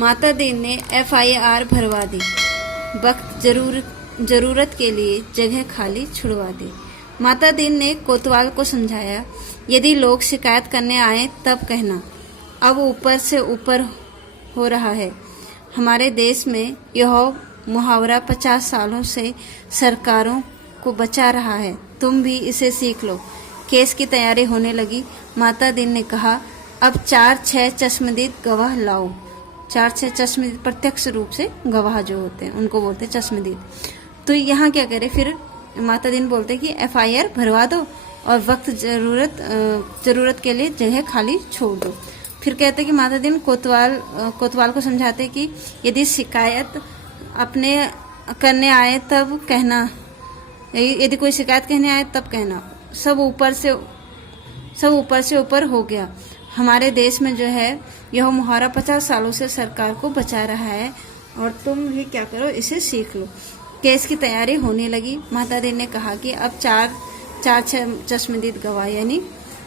माता दीन ने FIR भरवा दी, वक्त जरूरत के लिए जगह खाली छुड़वा दी। माता दीन ने कोतवाल को समझाया, यदि लोग शिकायत करने आए तब कहना, अब ऊपर से ऊपर हो रहा है। हमारे देश में यह मुहावरा 50 सालों से सरकारों को बचा रहा है, तुम भी इसे सीख लो। केस की तैयारी होने लगी। माता दीन ने कहा, अब 4-6 चश्मदीद गवाह लाओ। 4-6 चश्मदीद प्रत्यक्ष रूप से गवाह जो होते हैं उनको बोलते हैं चश्मदीद। तो यहाँ क्या करे, फिर माता दीन बोलते कि FIR भरवा दो और वक्त जरूरत के लिए जगह खाली छोड़ दो। फिर कहते कि माता दीन कोतवाल को समझाते कि यदि शिकायत अपने करने आए तब कहना, यदि कोई शिकायत कहने आए तब कहना, सब ऊपर से ऊपर हो गया। हमारे देश में जो है यह मुहावरा 50 सालों से सरकार को बचा रहा है और तुम भी क्या करो, इसे सीख लो। केस की तैयारी होने लगी। माता दीन ने कहा कि अब 4-6 चश्मदीद गवाह यानी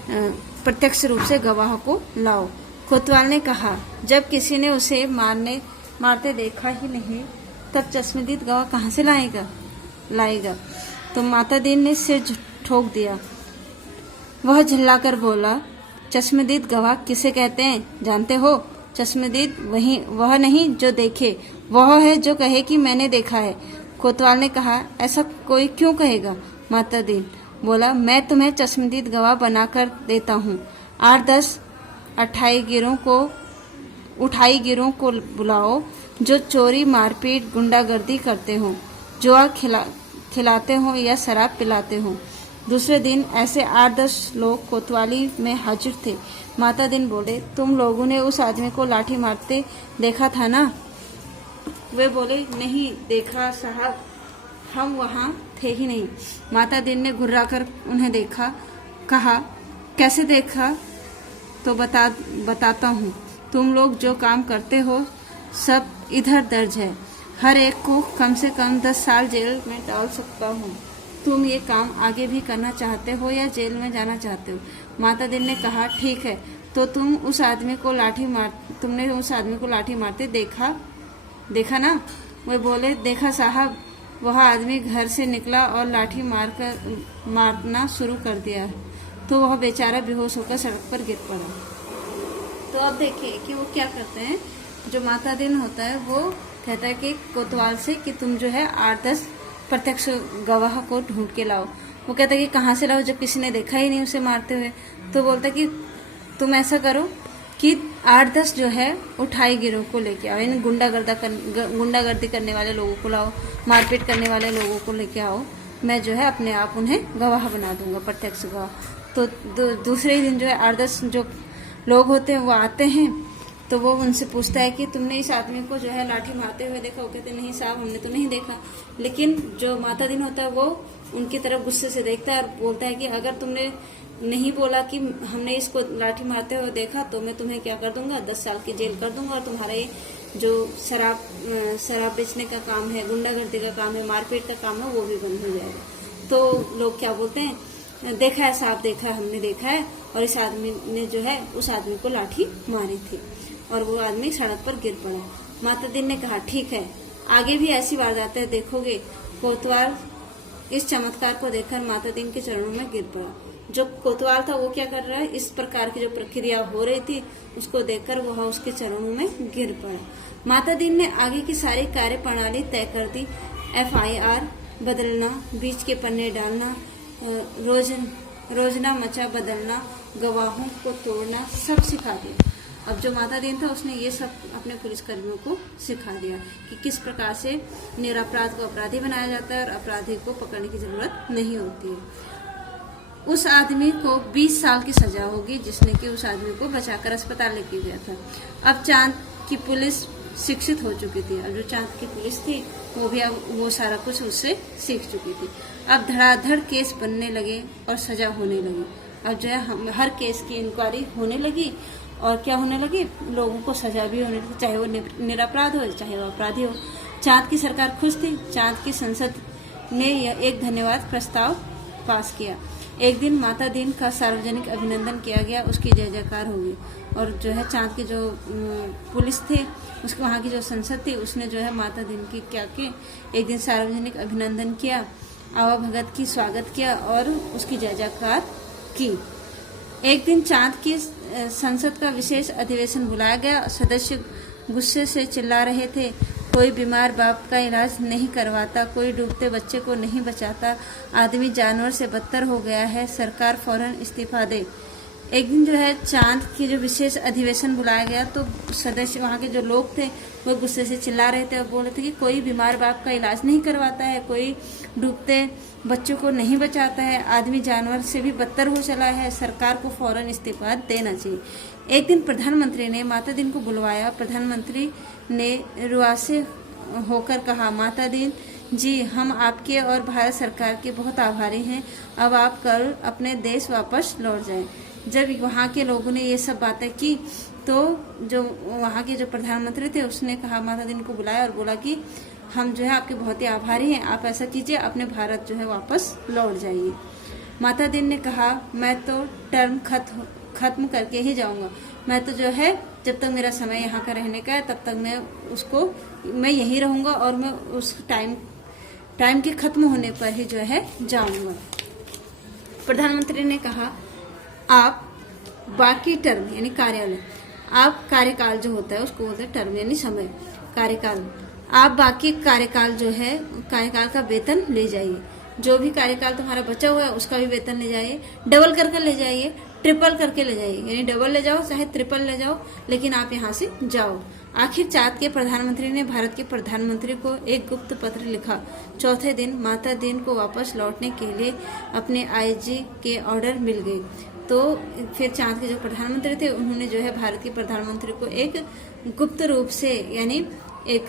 प्रत्यक्ष रूप से गवाह को लाओ। कोतवाल ने कहा, जब किसी ने उसे मारते देखा ही नहीं तब चश्मदीद गवाह कहाँ से लाएगा। तो माता दीन ने सिर ठोक दिया। वह झल्लाकर बोला, चश्मदीद गवाह किसे कहते हैं जानते हो? चश्मदीद वह नहीं जो देखे, वह है जो कहे कि मैंने देखा है। कोतवाल ने कहा, ऐसा कोई क्यों कहेगा? माता दीन बोला, मैं तुम्हें चश्मदीद गवाह बनाकर देता हूँ। 8-10 उठाई गिरों को बुलाओ जो चोरी, मारपीट, गुंडागर्दी करते हो, जुआ खिलाते हो या शराब पिलाते हो। दूसरे दिन ऐसे 8-10 लोग कोतवाली में हाजिर थे। माता दीन बोले, तुम लोगों ने उस आदमी को लाठी मारते देखा था ना? वे बोले, नहीं देखा साहब, हम वहाँ थे ही नहीं। माता दीन ने घुर्रा कर उन्हें देखा, कहा, कैसे देखा? तो बताता हूँ। तुम लोग जो काम करते हो सब इधर दर्ज है। हर एक को कम से कम 10 साल जेल में डाल सकता हूँ। तुम ये काम आगे भी करना चाहते हो या जेल में जाना चाहते हो? माता दीन ने कहा, ठीक है, तो तुमने उस आदमी को लाठी मारते देखा ना? वे बोले, देखा साहब, वह आदमी घर से निकला और लाठी मारना शुरू कर दिया तो वह बेचारा बेहोश होकर सड़क पर गिर पड़ा। तो अब देखिए कि वो क्या करते हैं। जो माता दीन होता है वो कहता है कि कोतवाल से कि तुम जो है 8-10 प्रत्यक्ष गवाह को ढूंढ के लाओ। वो कहता है कि कहाँ से लाओ जब किसी ने देखा ही नहीं उसे मारते हुए। तो बोलता है कि तुम ऐसा करो कि 8-10 जो है उठाई गिरोह को लेके आओ, यानी गुंडागर्दी करने वाले लोगों को लाओ, मारपीट करने वाले लोगों को लेके आओ। मैं जो है अपने आप उन्हें गवाह बना दूंगा, प्रत्यक्ष गवाह। तो दूसरे दिन जो है 8-10 जो लोग होते हैं वो आते हैं। तो वो उनसे पूछता है कि तुमने इस आदमी को जो है लाठी मारते हुए देखा? वो कहते नहीं साहब, हमने तो नहीं देखा। लेकिन जो माता दीन होता है वो उनकी तरफ गुस्से से देखता है और बोलता है कि अगर तुमने नहीं बोला कि हमने इसको लाठी मारते हुए देखा तो मैं तुम्हें क्या कर दूंगा, 10 साल की जेल कर दूंगा और तुम्हारा ये जो शराब बेचने का काम है, गुंडागर्दी का काम है, मारपीट का काम है, वो भी बंद हो जाएगा। तो लोग क्या बोलते हैं, देखा है साहब, देखा है, हमने देखा है और इस आदमी ने जो है उस आदमी को लाठी मारी थी और वो आदमी सड़क पर गिर पड़ा। माता दीन ने कहा, ठीक है, आगे भी ऐसी वारदातें देखोगे। कोतवाल इस चमत्कार को देखकर माता दीन के चरणों में गिर पड़ा। जो कोतवाल था वो क्या कर रहा है, इस प्रकार की जो प्रक्रिया हो रही थी उसको देखकर वह उसके चरणों में गिर पड़ा। माता दीन ने आगे की सारी कार्य प्रणाली तय कर दी। FIR बदलना, बीच के पन्ने डालना, रोजना मचा बदलना, गवाहों को तोड़ना, सब सिखा दिया। अब जो माता दीन था उसने ये सब अपने पुलिसकर्मियों को सिखा दिया कि किस प्रकार से निरपराध को अपराधी बनाया जाता है और अपराधी को पकड़ने की जरूरत नहीं होती है। उस आदमी को 20 साल की सजा होगी जिसने कि उस आदमी को बचाकर अस्पताल लेके गया था। अब चांद की पुलिस शिक्षित हो चुकी थी। अब जो चांद की पुलिस थी वो भी अब वो सारा कुछ उससे सीख चुकी थी। अब धड़ाधड़ केस बनने लगे और सजा होने लगी। अब जो है हर केस की इंक्वायरी होने लगी और क्या होने लगी, लोगों को सजा भी होने लगी, चाहे वो निरपराध हो चाहे वो अपराधी हो। चांद की सरकार खुश थी। चांद की संसद ने एक धन्यवाद प्रस्ताव पास किया। एक दिन माता दीन का सार्वजनिक अभिनंदन किया गया, उसकी जय जयकार होगी। और जो है चांद के जो पुलिस थे, उसके वहाँ की जो संसद थी, उसने जो है माता दीन की क्या कि एक दिन सार्वजनिक अभिनंदन किया, आवा भगत की स्वागत किया और उसकी जय जयकार की। एक दिन चांद की संसद का विशेष अधिवेशन बुलाया गया। सदस्य गुस्से से चिल्ला रहे थे, कोई बीमार बाप का इलाज नहीं करवाता, कोई डूबते बच्चे को नहीं बचाता, आदमी जानवर से बदतर हो गया है, सरकार फौरन इस्तीफा दे। एक दिन जो है चांद की जो विशेष अधिवेशन बुलाया गया, तो सदस्य वहाँ के जो लोग थे वो गुस्से से चिल्ला रहे थे और बोल रहे थे कि कोई बीमार बाप का इलाज नहीं करवाता है, कोई डूबते बच्चों को नहीं बचाता है, आदमी जानवर से भी बदतर हो चला है, सरकार को फौरन इस्तीफा देना चाहिए। एक दिन प्रधानमंत्री ने माता दीन को बुलवाया। प्रधानमंत्री ने रुआसे होकर कहा, माता दीन जी, हम आपके और भारत सरकार के बहुत आभारी हैं। अब आप कल अपने देश वापस लौट जाएं। जब वहाँ के लोगों ने ये सब बातें की, तो जो वहाँ के जो प्रधानमंत्री थे उसने कहा, माता दीन को बुलाया और बोला कि हम जो है आपके बहुत ही आभारी हैं, आप ऐसा कीजिए, अपने भारत जो है वापस लौट जाइए। माता दीन ने कहा, मैं तो टर्म खत्म करके ही जाऊंगा। मैं तो जो है जब तक मेरा समय यहाँ का रहने का है तब तक मैं यहीं रहूंगा और मैं उस टाइम के खत्म होने पर ही जो है जाऊंगा। प्रधानमंत्री ने कहा, आप बाकी टर्म यानी कार्यालय, आप कार्यकाल जो होता है उसको बोलते हैं टर्म यानी समय, कार्यकाल, आप बाकी कार्यकाल जो है कार्यकाल का वेतन ले जाइए। जो भी कार्यकाल तुम्हारा बचा हुआ है उसका भी वेतन ले जाइए, डबल करके ले जाइए, ट्रिपल करके ले जाइए, यानी डबल ले जाओ चाहे ट्रिपल ले जाओ, लेकिन आप यहाँ से जाओ। आखिर चांद के प्रधानमंत्री ने भारत के प्रधानमंत्री को एक गुप्त पत्र लिखा। चौथे दिन माता दीन को वापस लौटने के लिए अपने आईजी के ऑर्डर मिल गए। तो फिर चांद के जो प्रधानमंत्री थे उन्होंने जो है भारत के प्रधानमंत्री को एक गुप्त रूप से यानी एक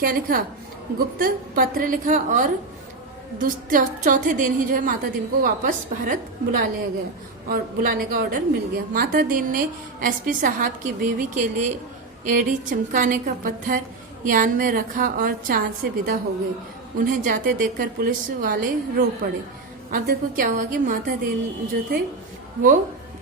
क्या लिखा, गुप्त पत्र लिखा और चौथे दिन ही जो है माता दीन को वापस भारत बुला लिया गया और बुलाने का ऑर्डर मिल गया। माता दीन ने एसपी साहब की बीवी के लिए एड़ी चमकाने का पत्थर यान में रखा और चांद से विदा हो गए। उन्हें जाते देखकर पुलिस वाले रो पड़े। अब देखो क्या हुआ कि माता दीन जो थे वो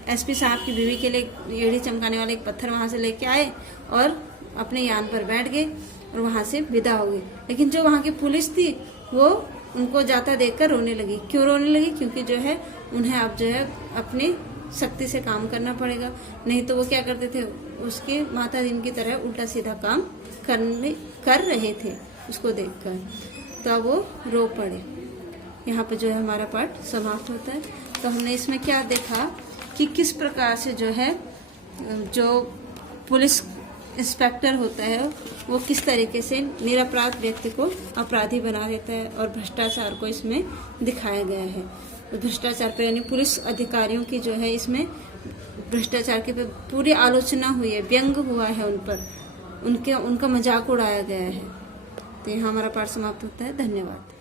एसपी साहब की बीवी के लिए एड़ी चमकाने वाले एक पत्थर वहां से लेके आए और अपने यान पर बैठ गए और वहां से विदा हो गए। लेकिन जो वहां की पुलिस थी वो उनको जाता देखकर रोने लगी। क्यों रोने लगी? क्योंकि जो है उन्हें अब जो है अपनी सख्ती से काम करना पड़ेगा, नहीं तो वो क्या करते थे, उसके माता दीन की तरह उल्टा सीधा काम कर रहे थे उसको देखकर, तो अब वो रो पड़े। यहाँ पर जो है हमारा पाठ समाप्त होता है। तो हमने इसमें क्या देखा कि किस प्रकार से जो है जो पुलिस इंस्पेक्टर होता है वो किस तरीके से निरपराध व्यक्ति को अपराधी बना देता है और भ्रष्टाचार को इसमें दिखाया गया है। तो भ्रष्टाचार पर यानी पुलिस अधिकारियों की जो है इसमें भ्रष्टाचार के पूरी आलोचना हुई है, व्यंग हुआ है उन पर, उनका मजाक उड़ाया गया है। तो यहाँ हमारा पाठ समाप्त होता है। धन्यवाद।